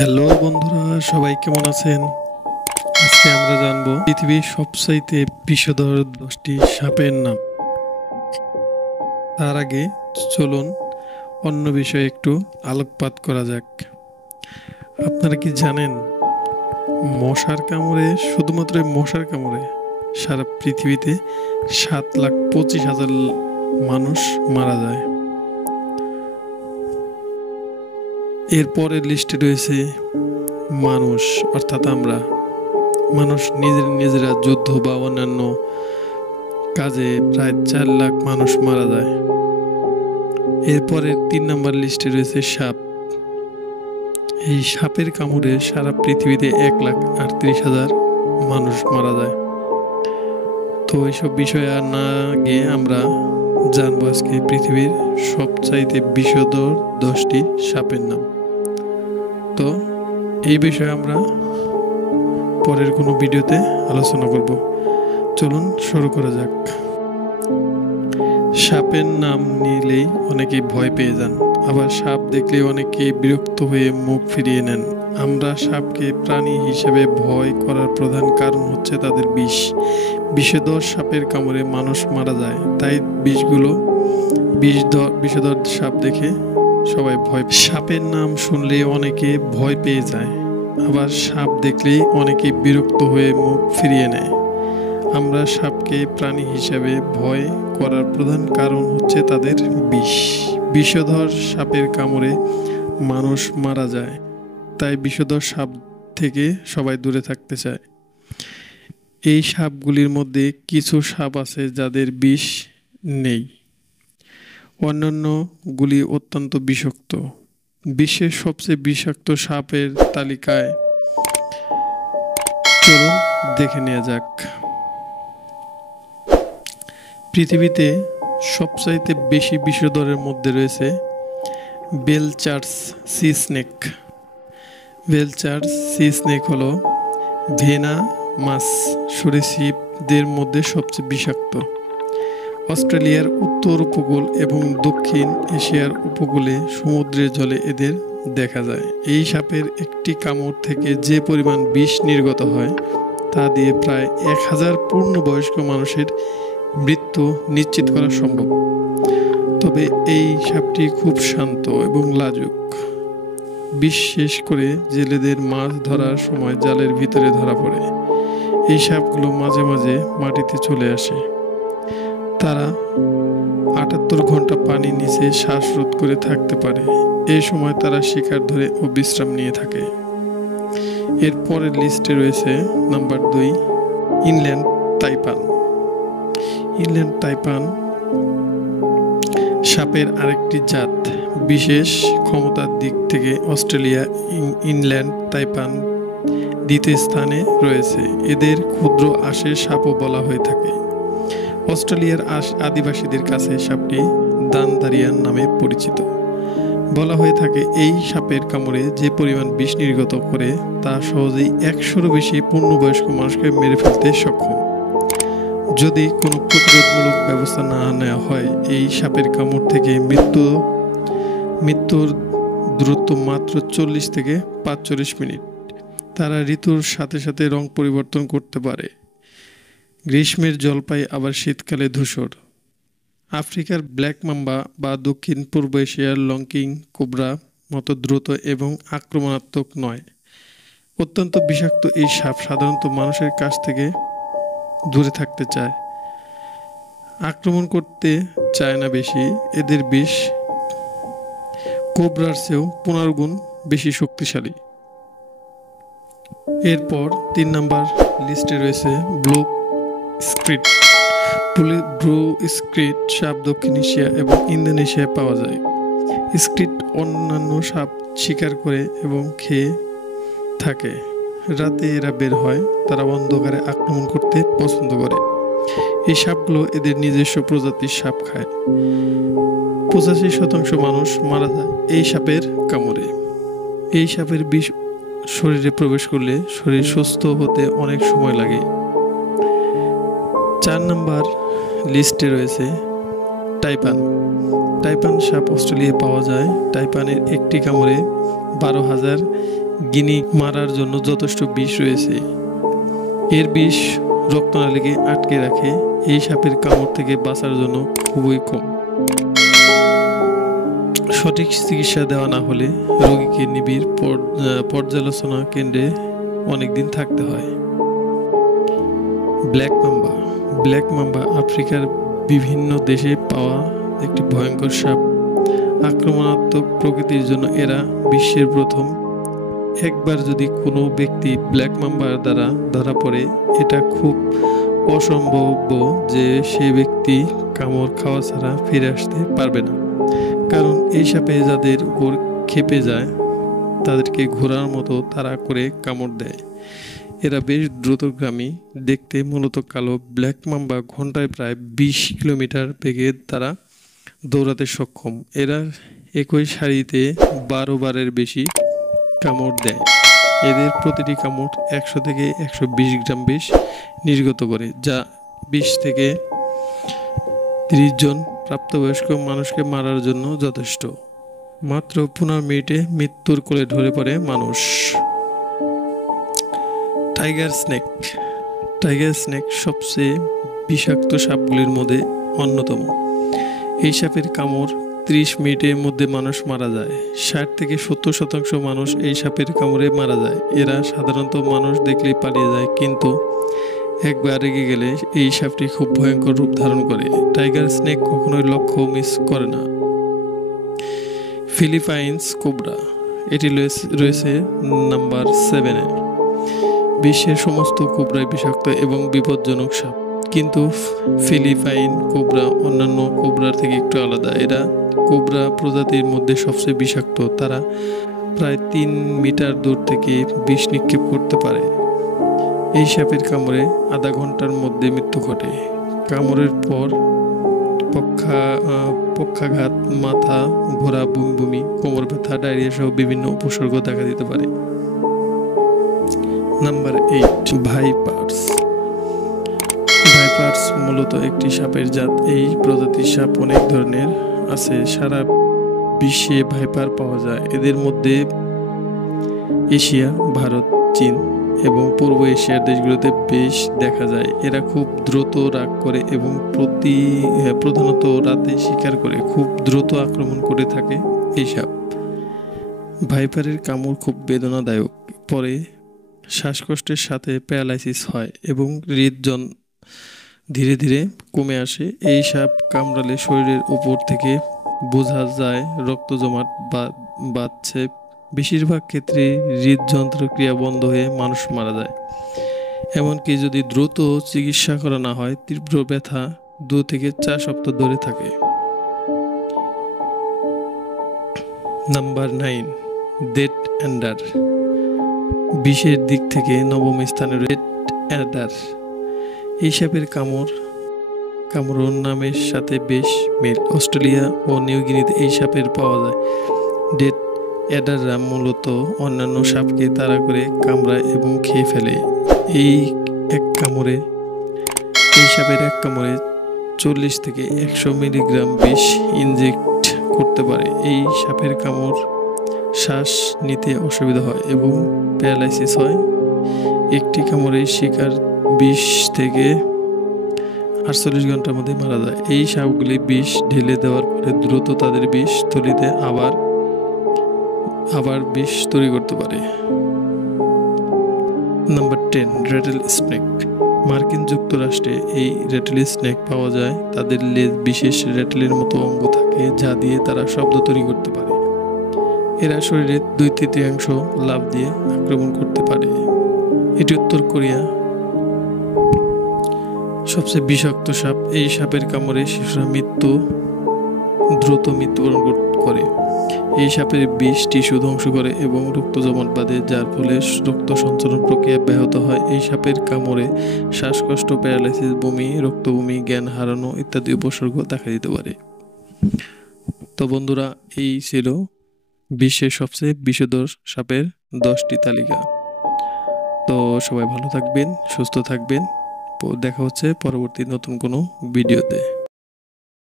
Hello বন্ধুরা, সবাই কেমন আছেন? আজকে আমরা জানবো পৃথিবীর সবচাইতে বিষধর 10টি সাপের নাম। তার আগে চলুন অন্য বিষয়ে একটু আলোকপাত করা যাক। আপনারা কি জানেন মশার কামড়ে, শুধুমাত্র মশার কামড়ে সারা পৃথিবীতে 7,25,000 মানুষ মারা যায়। এরপরের লিস্টে রয়েছে মানুষ, অর্থাৎ মানুষ নিজেরা যুদ্ধ বা অন্যান্য কাজে প্রায় 4 লাখ মানুষ মারা যায়। এরপরে 3 নম্বর লিস্টে রয়েছে সাপ। এই সাপের কামড়ে সারা পৃথিবীতে 1,38,000 মানুষ মারা যায়। তো এইসব বিষয়ে আর না গিয়ে আমরা জানবো আজকে পৃথিবীর সবচাইতে বিষধর 10টি সাপের নাম। তো এই বিষয়ে আমরা পরের কোনো ভিডিওতে আলোচনা করব। চলুন শুরু করা যাক। সাপের নাম নিলেই অনেকেই ভয় পেয়ে যান, আবার সাপ দেখলে অনেকেই বিরক্ত হয়ে মুখ ফিরিয়ে নেন। আমরা সাপকে প্রাণী হিসেবে ভয় করার প্রধান কারণ হচ্ছে তাদের বিষ। বিষধর সাপের কামড়ে মানুষ মারা যায়, তাই বিষধর সাপ দেখে সবাই ভয়। সাপের নাম শুনলে অনেকে ভয় পেয়ে যায়, আবার সাপ দেখলেই অনেকে বিরক্ত হয়ে মুখ ফিরিয়ে নেয়। আমরা সাপকে প্রাণী হিসেবে ভয় করার প্রধান কারণ হচ্ছে তাদের বিষ। বিষধর সাপের কামড়ে মানুষ মারা যায়, তাই বিষধর সাপ থেকে সবাই দূরে থাকতে চায়। এই সাপগুলির মধ্যে কিছু সাপ আছে যাদের বিষ নেই, অন্যান্যগুলি অত্যন্ত বিষাক্ত। বিশ্বের সবচেয়ে বিষাক্ত সাপের তালিকায় চলুন দেখে নেওয়া যাক। পৃথিবীতে সবচাইতে বেশি বিষধরের মধ্যে রয়েছে বেলচার্স সি স্নেক। বেলচার্স সি স্নেক হলো ভেনামাস সরীসৃপদের মধ্যে সবচেয়ে বিষাক্ত। অস্ট্রেলিয়ার উত্তর উপকূল এবং দক্ষিণ এশিয়ার উপকূলে সমুদ্রের জলে এদের দেখা যায়। এই সাপের একটি কামড় থেকে যে পরিমাণ বিষ নির্গত হয় তা দিয়ে প্রায় 1,000 পূর্ণবয়স্ক মানুষের মৃত্যু নিশ্চিত করা সম্ভব। তবে এই সাপটি খুব শান্ত এবং লাজুক। বিশেষ করে জেলেদের মাছ ধরার সময় জালের ভিতরে ধরা পড়ে। এই সাপগুলো মাঝে মাঝে মাটিতে চলে আসে। তারা 78 ঘন্টা পানির নিচে শ্বাসরোধ করে থাকতে পারে। এই সময় তারা শিকার ধরে ও বিশ্রাম নিয়ে থাকে। এর পরের লিস্টে রয়েছে নাম্বার 2 ইনল্যান্ড তাইপান। ইনল্যান্ড তাইপান সাপের আরেকটি জাত। বিশেষ ক্ষমতার দিক থেকে অস্ট্রেলিয়া ইনল্যান্ড তাইপান দ্বিতীয় স্থানে রয়েছে। এদের ক্ষুদ্র আঁশের সাপও বলা হয়ে থাকে। অস্ট্রেলিয়ার আদিবাসীদের কাছে সাপটি দানদারিয়ান নামে পরিচিত। বলা হয়ে থাকে এই সাপের কামড়ে যে পরিমাণ বিষ নির্গত করে তা সহজেই 100-এরও বেশি পূর্ণবয়স্ক মানুষকে মেরে ফেলতে সক্ষম। যদি কোনো প্রতিরোধমূলক ব্যবস্থা না নেওয়া হয়, এই সাপের কামড় থেকে মৃত্যুর দূরত্ব মাত্র 40 থেকে 45 মিনিট। তারা ঋতুর সাথে সাথে রং পরিবর্তন করতে পারে। গ্রীষ্মের জলপাই, আবার শীতকালে ধূসর। আফ্রিকার ব্ল্যাক মাম্বা বা দক্ষিণ পূর্ব এশিয়ার লংকিং কোবরা মতো দ্রুত এবং আক্রমণাত্মক নয়। অত্যন্ত বিষাক্ত এই সাপ সাধারণত মানুষের কাছ থেকে দূরে থাকতে চায়, আক্রমণ করতে চায় না বেশি। এদের বিষ কোবরার চেয়েও 15 গুণ বেশি শক্তিশালী। এরপর 3 নম্বর লিস্টে রয়েছে ব্লু স্ক্রিট। ব্লু স্ক্রিট সাপ দক্ষিণ এশিয়া এবং ইন্দোনেশিয়ায় পাওয়া যায়। স্ক্রিট অন্যান্য সাপ শিকার করে এবং খেয়ে থাকে। রাতে এরা বের হয়, তারা অন্ধকারে আক্রমণ করতে পছন্দ করে। এই সাপগুলো এদের নিজস্ব প্রজাতির সাপ খায়। 85% মানুষ মারা যায় এই সাপের কামড়ে। এই সাপের বিষ শরীরে প্রবেশ করলে শরীর সুস্থ হতে অনেক সময় লাগে। 4 নম্বর লিস্টে রয়েছে টাইপান। টাইপান সাপ অস্ট্রেলিয়ায় পাওয়া যায়। টাইপানের একটি কামড়ে 12,000 গিনি মারার জন্য যথেষ্ট বিষ রয়েছে। এর বিষ রক্তনালীকে আটকে রাখে। এই সাপের কামড় থেকে বাঁচার জন্য খুবই কম। সঠিক চিকিৎসা দেওয়া না হলে রোগীকে নিবিড় পর্যালোচনা কেন্দ্রে অনেকদিন থাকতে হয়। Black mamba. ব্ল্যাক মাম্বা আফ্রিকার বিভিন্ন দেশে পাওয়া একটি ভয়ঙ্কর সাপ। আক্রমণাত্মক প্রকৃতির জন্য এরা বিশ্বের প্রথম। একবার যদি কোনো ব্যক্তি ব্ল্যাক মাম্বার দ্বারা ধরা পড়ে, এটা খুব অসম্ভাব্য যে সে ব্যক্তি কামড় খাওয়া ছাড়া ফিরে আসতে পারবে না। কারণ এই সাপে যাদের উপর খেপে যায় তাদেরকে ঘোড়ার মতো তাড়া করে কামড় দেয়। এরা বেশ দ্রুতগামী, দেখতে মূলত কালো। ব্ল্যাক মাম্বা ঘন্টায় প্রায় 20 কিলোমিটার বেগে তারা দৌড়াতে সক্ষম। এরা একই সারিতে 12 বারের বেশি কামড় দেয়। এদের প্রতিটি কামড় 100 থেকে 120 গ্রাম বিষ নির্গত করে, যা 20 থেকে 30 জন প্রাপ্তবয়স্ক মানুষকে মারার জন্য যথেষ্ট। মাত্র 15 মিনিটে মৃত্যুর কোলে ঢলে পড়ে মানুষ। Tiger snake. টাইগার স্নেক সবচেয়ে বিষাক্ত সাপগুলির মধ্যে অন্যতম। এই সাপের কামড় 30 মিনিটের মধ্যে মানুষ মারা যায়। 60 থেকে 70% মানুষ এই সাপের কামড়ে মারা যায়। এরা সাধারণত মানুষ দেখলেই পালিয়ে যায়, কিন্তু একবার রেগে গেলে এই সাপটি খুব ভয়ঙ্কর রূপ ধারণ করে। টাইগার স্নেক কখনোই লক্ষ্য মিস করে না। Philippines cobra. এটি রয়েছে নাম্বার 7-এ। বিশ্বের সমস্ত কোবরাই বিষাক্ত এবং বিপজ্জনক সাপ, কিন্তু ফিলিপাইন কোবরা অন্যান্য কোবরার থেকে একটু আলাদা। এরা কোবরা প্রজাতির মধ্যে সবচেয়ে বিষাক্ত। তারা প্রায় 3 মিটার দূর থেকে বিষ নিক্ষেপ করতে পারে। এই সাপের কামড়ে আধা ঘন্টার মধ্যে মৃত্যু ঘটে। কামড়ের পর পক্ষাঘাত, মাথা ঘোরা, বমি, কোমর ব্যথা, ডায়রিয়া সহ বিভিন্ন উপসর্গ দেখা দিতে পারে। Number 8, Vipers. ভাইপার্স মূলত একটি সাপের জাত। এই প্রজাতির সাপ অনেক ধরনের আছে। সারা বিশ্বে ভাইপার পাওয়া যায়। এদের মধ্যে এশিয়া, ভারত, চীন এবং পূর্ব এশিয়ার দেশগুলোতে বেশ দেখা যায়। এরা খুব দ্রুত রাগ করে এবং প্রধানত রাতে শিকার করে। খুব দ্রুত আক্রমণ করে থাকে এই সাপ। ভাইপারের কামড় খুব বেদনাদায়ক। পরে শ্বাসকষ্টের সাথে প্যারালাইসিস হয় এবং হৃদযন্ত্র ধীরে ধীরে কমে আসে। এই সাপ কামড়ালে শরীরের উপর থেকে বোঝা যায় রক্ত জমাট বাঁধছে। বেশিরভাগ ক্ষেত্রে হৃদযন্ত্র ক্রিয়া বন্ধ হয়ে মানুষ মারা যায়। এমনকি যদি দ্রুত চিকিৎসা করা না হয়, তীব্র ব্যথা 2 থেকে 4 সপ্তাহ ধরে থাকে। Number 9, death adder. বিষের দিক থেকে 9ম স্থানে ডেড অ্যাডার। এই সাপের কামড় নামের সাথে বেশ মিল। অস্ট্রেলিয়া ও নিউগিনিতে এই সাপের পাওয়া যায়। ডেড অ্যাডাররা মূলত অন্যান্য সাপকে তাড়া করে কামড়ায় এবং খেয়ে ফেলে। এই সাপের এক কামড়ে 40 থেকে 100 মিলিগ্রাম বিষ ইনজেক্ট করতে পারে। এই সাপের কামড় শ্বাস নিতে অসুবিধা হয় এবং প্যারালাইসিস হয়। একটি কামড়ে শিকার 20 থেকে 48 ঘন্টার মধ্যে মারা যায়। এই সাপগুলি বিষ ঢেলে দেওয়ার পরে দ্রুত তাদের বিষ থলিতে আবার বিষ তৈরি করতে পারে। Number 10, rattle snake. মার্কিন যুক্তরাষ্ট্রে এই রেটেল স্নেক পাওয়া যায়। তাদের লেজ বিশেষ রেটেলের মতো অঙ্গ থাকে, যা দিয়ে তারা শব্দ তৈরি করতে পারে। এরা শরীরের 2/3 লাফ দিয়ে আক্রমণ করতে পারে। এটি উত্তর কোরিয়া সবচেয়ে বিষাক্ত সাপ। এই সাপের কামড়ে শিশুরা দ্রুত মৃত্যুবরণ করে। এই সাপের বিষ টিস্যু ধ্বংস করে এবং রক্ত জমাট বাঁধে, যার ফলে রক্ত সঞ্চালন প্রক্রিয়া ব্যাহত হয়। এই সাপের কামড়ে শ্বাসকষ্ট, প্যারালাইসিস, বমি, রক্তবমি, জ্ঞান হারানো ইত্যাদি উপসর্গ দেখা দিতে পারে। তো বন্ধুরা, এই ছিল বিশ্বের সবচেয়ে বিষধর সাপের 10টি তালিকা। তো সবাই ভালো থাকবেন, সুস্থ থাকবেন। দেখা হচ্ছে পরবর্তী নতুন কোনো ভিডিওতে।